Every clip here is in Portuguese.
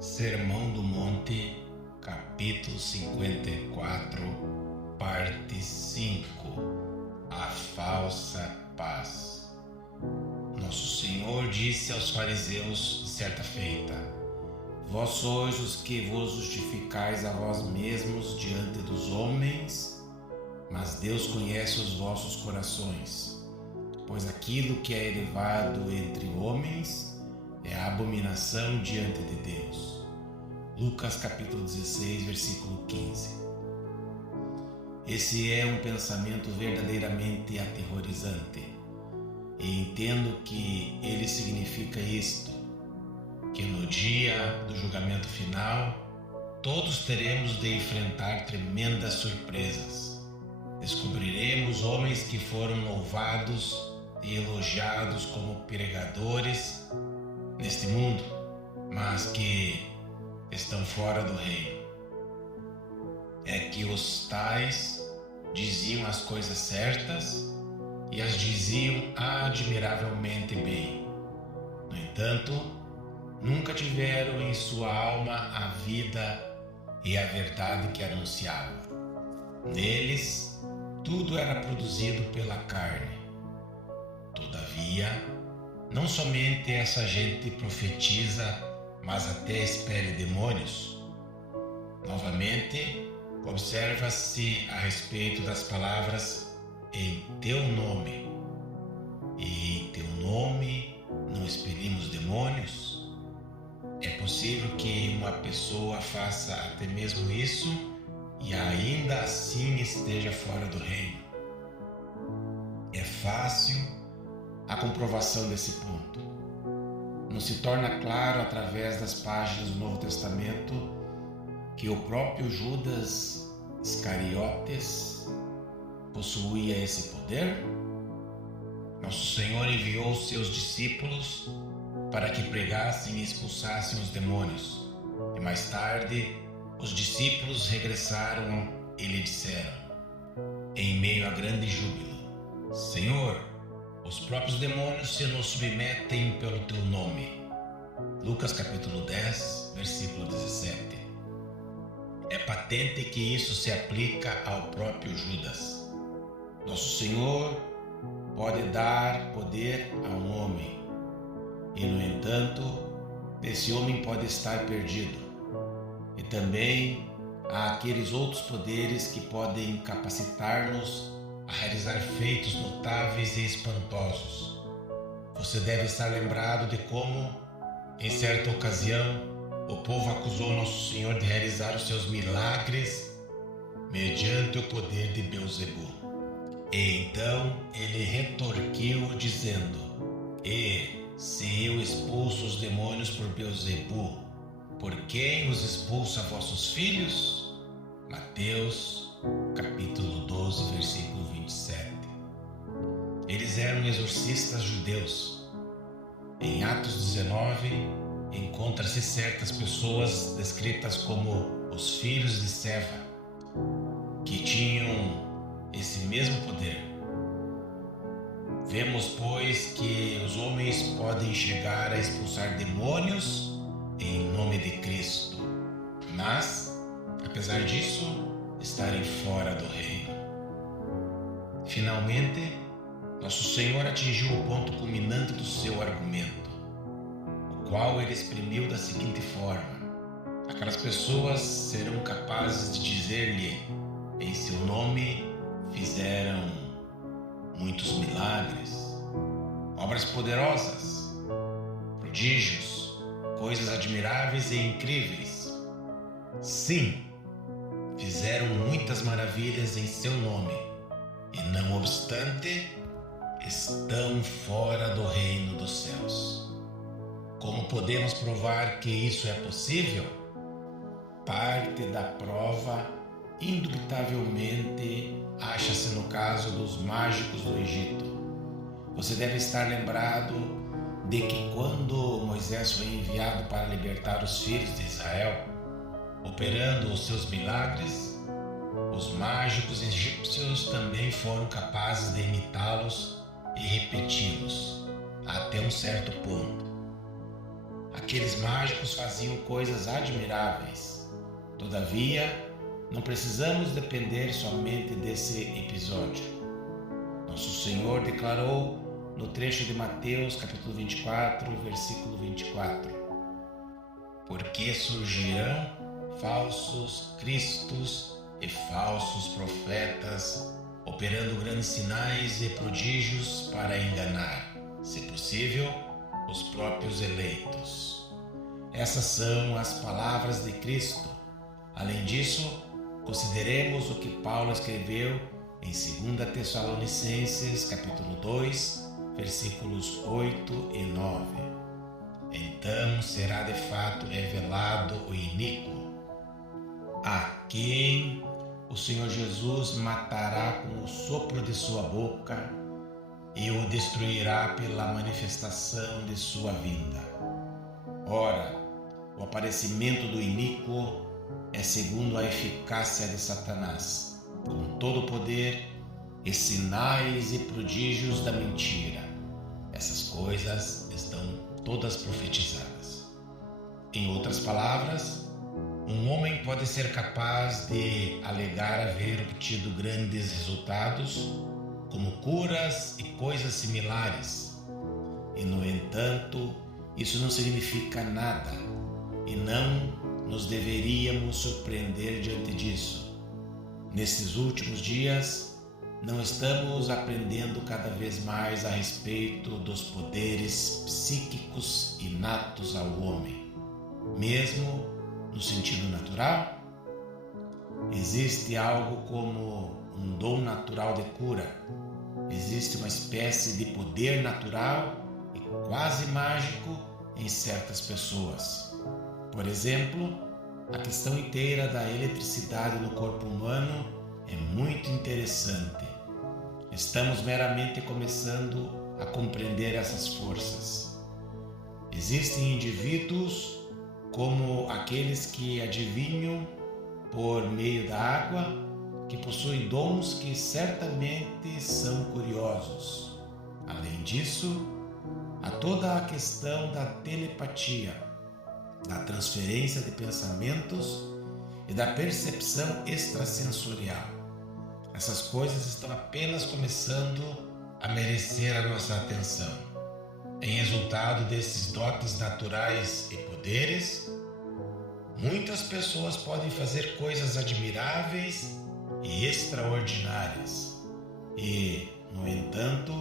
Sermão do Monte, capítulo 54, parte 5. A falsa paz. Nosso Senhor disse aos fariseus de certa feita: Vós sois os que vos justificais a vós mesmos diante dos homens, mas Deus conhece os vossos corações, pois aquilo que é elevado entre homens é a abominação diante de Deus. Lucas capítulo 16, versículo 15. Esse é um pensamento verdadeiramente aterrorizante, e entendo que ele significa isto: que no dia do julgamento final, todos teremos de enfrentar tremendas surpresas. Descobriremos homens que foram louvados e elogiados como pregadores neste mundo, mas que estão fora do reino. É que os tais diziam as coisas certas e as diziam admiravelmente bem. No entanto, nunca tiveram em sua alma a vida e a verdade que anunciavam. Neles, tudo era produzido pela carne. Todavia, não somente essa gente profetiza, mas até expele demônios. Novamente, observa-se a respeito das palavras em teu nome. E em teu nome não expelimos demônios? É possível que uma pessoa faça até mesmo isso e ainda assim esteja fora do reino. É fácil a comprovação desse ponto. Não se torna claro através das páginas do Novo Testamento que o próprio Judas Iscariotes possuía esse poder? Nosso Senhor enviou seus discípulos para que pregassem e expulsassem os demônios. E mais tarde, os discípulos regressaram e lhe disseram, em meio a grande júbilo: Senhor, os próprios demônios se nos submetem pelo teu nome. Lucas capítulo 10, versículo 17. É patente que isso se aplica ao próprio Judas. Nosso Senhor pode dar poder a um homem, e no entanto, esse homem pode estar perdido. E também há aqueles outros poderes que podem capacitar-nos a realizar feitos notáveis e espantosos. Você deve estar lembrado de como, em certa ocasião, o povo acusou Nosso Senhor de realizar os seus milagres mediante o poder de Beelzebul. E então ele retorquiu dizendo: E se eu expulso os demônios por Beelzebul, por quem os expulsa vossos filhos? Mateus capítulo 12, versículo 27. Eles eram exorcistas judeus. Em Atos 19, encontra-se certas pessoas descritas como os filhos de Seva, que tinham esse mesmo poder. Vemos, pois, que os homens podem chegar a expulsar demônios em nome de Cristo, mas, apesar disso, estarem fora do reino. Finalmente, Nosso Senhor atingiu o ponto culminante do seu argumento, o qual ele exprimiu da seguinte forma: aquelas pessoas serão capazes de dizer-lhe, em seu nome fizeram muitos milagres, obras poderosas, prodígios, coisas admiráveis e incríveis. Sim, fizeram muitas maravilhas em seu nome, e não obstante, estão fora do reino dos céus. Como podemos provar que isso é possível? Parte da prova, indubitavelmente, acha-se no caso dos mágicos do Egito. Você deve estar lembrado de que quando Moisés foi enviado para libertar os filhos de Israel, operando os seus milagres, os mágicos egípcios também foram capazes de imitá-los e repeti-los até um certo ponto. aqueles mágicos faziam coisas admiráveis. Todavia, não precisamos depender somente desse episódio. Nosso Senhor declarou no trecho de Mateus, capítulo 24, versículo 24: porque surgirão falsos cristos e falsos profetas, operando grandes sinais e prodígios para enganar, se possível, os próprios eleitos. Essas são as palavras de Cristo. Além disso, consideremos o que Paulo escreveu em 2 Tessalonicenses, capítulo 2, versículos 8 e 9. Então será de fato revelado o iníquo, a quem o Senhor Jesus matará com o sopro de sua boca e o destruirá pela manifestação de sua vinda. Ora, o aparecimento do iníquo é segundo a eficácia de Satanás, com todo o poder e sinais e prodígios da mentira. Essas coisas estão todas profetizadas. Em outras palavras, um homem pode ser capaz de alegar haver obtido grandes resultados, como curas e coisas similares. E, no entanto, isso não significa nada e não nos deveríamos surpreender diante disso. Nesses últimos dias, não estamos aprendendo cada vez mais a respeito dos poderes psíquicos inatos ao homem, mesmo no sentido natural? Existe algo como um dom natural de cura. Existe uma espécie de poder natural e quase mágico em certas pessoas. Por exemplo, a questão inteira da eletricidade no corpo humano é muito interessante. Estamos meramente começando a compreender essas forças. Existem indivíduos como aqueles que adivinham por meio da água, que possuem dons que certamente são curiosos. Além disso, há toda a questão da telepatia, da transferência de pensamentos e da percepção extrasensorial. Essas coisas estão apenas começando a merecer a nossa atenção. Em resultado desses dotes naturais e poderes, muitas pessoas podem fazer coisas admiráveis e extraordinárias. E, no entanto,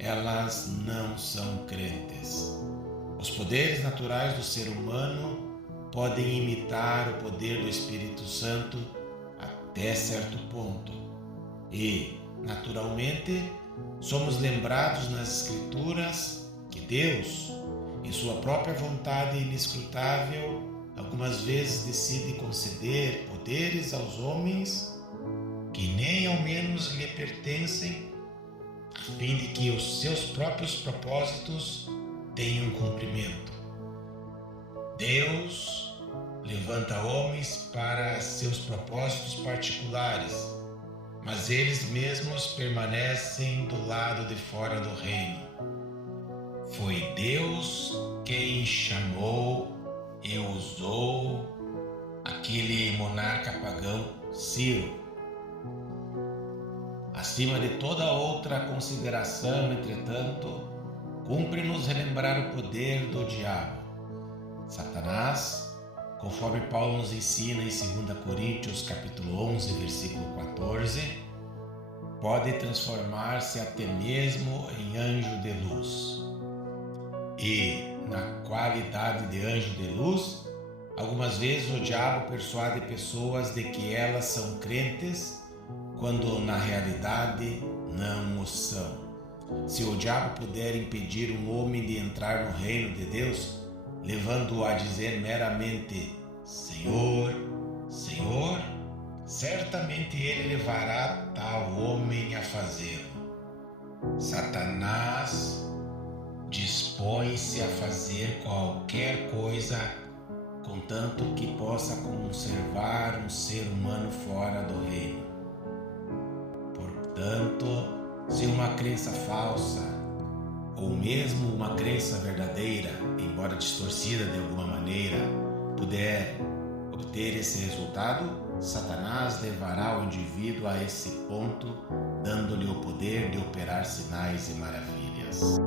elas não são crentes. Os poderes naturais do ser humano podem imitar o poder do Espírito Santo até certo ponto. E, naturalmente, somos lembrados nas Escrituras que Deus, em sua própria vontade inescrutável, algumas vezes decide conceder poderes aos homens que nem ao menos lhe pertencem, a fim de que os seus próprios propósitos tenham cumprimento. Deus levanta homens para seus propósitos particulares, mas eles mesmos permanecem do lado de fora do reino. Foi Deus quem chamou e usou aquele monarca pagão Ciro. Acima de toda outra consideração, entretanto, cumpre-nos relembrar o poder do diabo. Satanás, conforme Paulo nos ensina em 2 Coríntios capítulo 11, versículo 14, pode transformar-se até mesmo em anjo de luz. E, na qualidade de anjo de luz, algumas vezes o diabo persuade pessoas de que elas são crentes, quando na realidade não o são. Se o diabo puder impedir um homem de entrar no reino de Deus, levando-o a dizer meramente Senhor, Senhor, certamente ele levará tal homem a fazê-lo. Satanás dispõe-se a fazer qualquer coisa, contanto que possa conservar um ser humano fora do reino. Portanto, se uma crença falsa ou mesmo uma crença verdadeira, embora distorcida de alguma maneira, puder obter esse resultado, Satanás levará o indivíduo a esse ponto, dando-lhe o poder de operar sinais e maravilhas.